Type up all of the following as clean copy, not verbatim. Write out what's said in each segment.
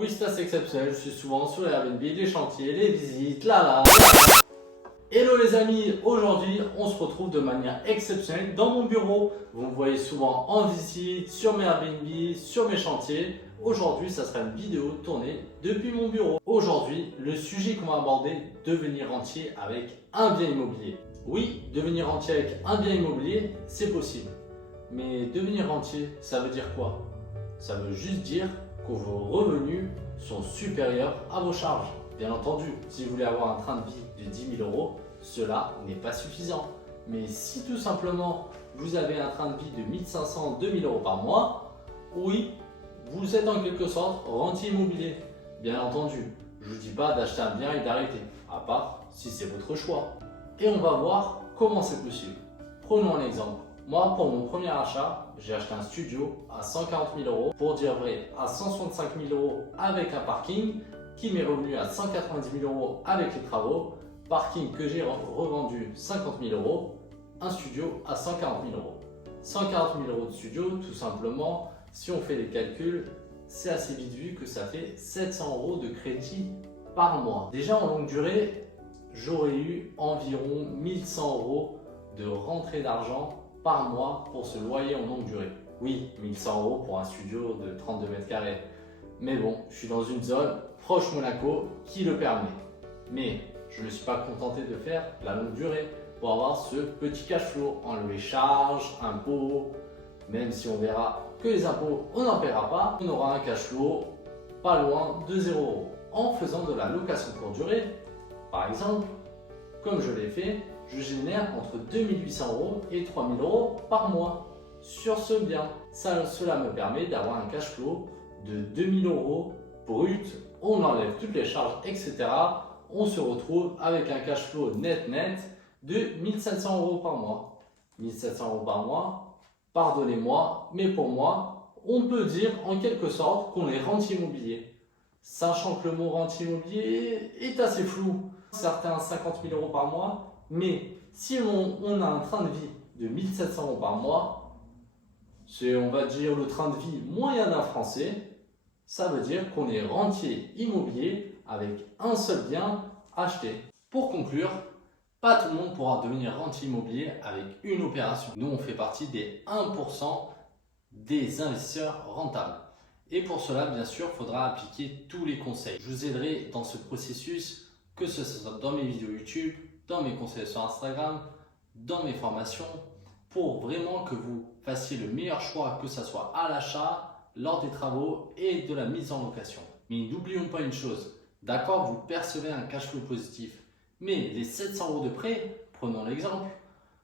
Oui, c'est assez exceptionnel, je suis souvent sur les Airbnb, les chantiers, les visites, là. Hello les amis, aujourd'hui on se retrouve de manière exceptionnelle dans mon bureau. Vous me voyez souvent en visite, sur mes Airbnb, sur mes chantiers. Aujourd'hui ça sera une vidéo tournée depuis mon bureau. Aujourd'hui le sujet qu'on va aborder, devenir rentier avec un bien immobilier. Oui, devenir rentier avec un bien immobilier, c'est possible. Mais devenir rentier, ça veut dire quoi? Ça veut juste dire que vos revenus sont supérieurs à vos charges. Bien entendu, si vous voulez avoir un train de vie de 10 000 euros, cela n'est pas suffisant. Mais si tout simplement vous avez un train de vie de 1 500 à 2 000 euros par mois, oui, vous êtes en quelque sorte rentier immobilier. Bien entendu, je ne vous dis pas d'acheter un bien et d'arrêter, à part si c'est votre choix. Et on va voir comment c'est possible. Prenons un exemple. Moi, pour mon premier achat, j'ai acheté un studio à 140 000 euros, pour dire vrai, à 165 000 euros avec un parking, qui m'est revenu à 190 000 euros avec les travaux, parking que j'ai revendu 50 000 euros, un studio à 140 000 euros. 140 000 euros de studio, tout simplement, si on fait les calculs, c'est assez vite vu que ça fait 700 euros de crédit par mois. Déjà en longue durée, j'aurais eu environ 1100 euros de rentrée d'argent par mois pour ce loyer en longue durée. Oui, 1100 euros pour un studio de 32 mètres carrés. Mais bon, je suis dans une zone proche Monaco qui le permet. Mais je ne me suis pas contenté de faire la longue durée pour avoir ce petit cash flow, enlever charges, impôts, même si on verra que les impôts, on n'en paiera pas, on aura un cash flow pas loin de 0 euros. En faisant de la location courte durée, par exemple, comme je l'ai fait, je génère entre 2 800 euros et 3 000 euros par mois sur ce bien. Cela me permet d'avoir un cash flow de 2 000 euros brut. On enlève toutes les charges, etc. On se retrouve avec un cash flow net de 1 700 euros par mois. 1 700 euros par mois, pardonnez-moi, mais pour moi, on peut dire en quelque sorte qu'on est rentier immobilier. Sachant que le mot rentier immobilier est assez flou. Certains 50 000 euros par mois, mais si on a un train de vie de 1 700 euros par mois, c'est, on va dire, le train de vie moyen d'un Français, ça veut dire qu'on est rentier immobilier avec un seul bien acheté. Pour conclure, pas tout le monde pourra devenir rentier immobilier avec une opération. Nous, on fait partie des 1% des investisseurs rentables. Et pour cela, bien sûr, il faudra appliquer tous les conseils. Je vous aiderai dans ce processus, que ce soit dans mes vidéos YouTube, dans mes conseils sur Instagram, dans mes formations, pour vraiment que vous fassiez le meilleur choix, que ce soit à l'achat, lors des travaux et de la mise en location. Mais n'oublions pas une chose, d'accord, vous percevez un cash flow positif, mais les 700 euros de prêt, prenons l'exemple,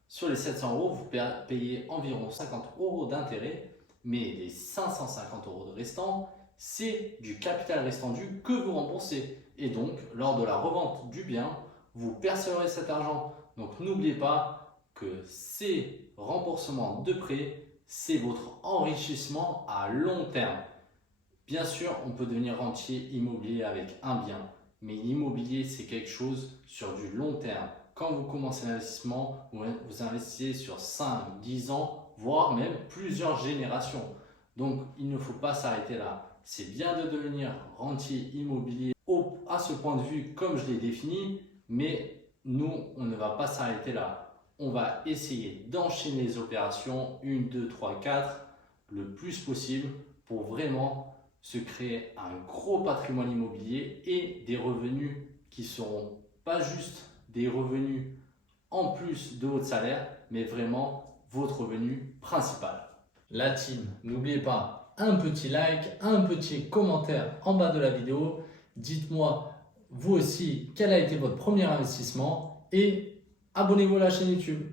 sur les 700 euros, vous payez environ 50 euros d'intérêt, mais les 550 euros de restant, c'est du capital restant dû que vous remboursez. Et donc, lors de la revente du bien, vous percevrez cet argent. Donc, n'oubliez pas que ces remboursements de prêt, c'est votre enrichissement à long terme. Bien sûr, on peut devenir rentier immobilier avec un bien, mais l'immobilier, c'est quelque chose sur du long terme. Quand vous commencez l'investissement, vous investissez sur 5, 10 ans, voire même plusieurs générations. Donc, il ne faut pas s'arrêter là. C'est bien de devenir rentier immobilier à ce point de vue comme je l'ai défini, mais nous, on ne va pas s'arrêter là. On va essayer d'enchaîner les opérations 1, 2, 3, 4 le plus possible pour vraiment se créer un gros patrimoine immobilier et des revenus qui seront pas juste des revenus en plus de votre salaire, mais vraiment votre revenu principal. La team, n'oubliez pas un petit like, un petit commentaire en bas de la vidéo. Dites-moi vous aussi quel a été votre premier investissement et abonnez-vous à la chaîne YouTube.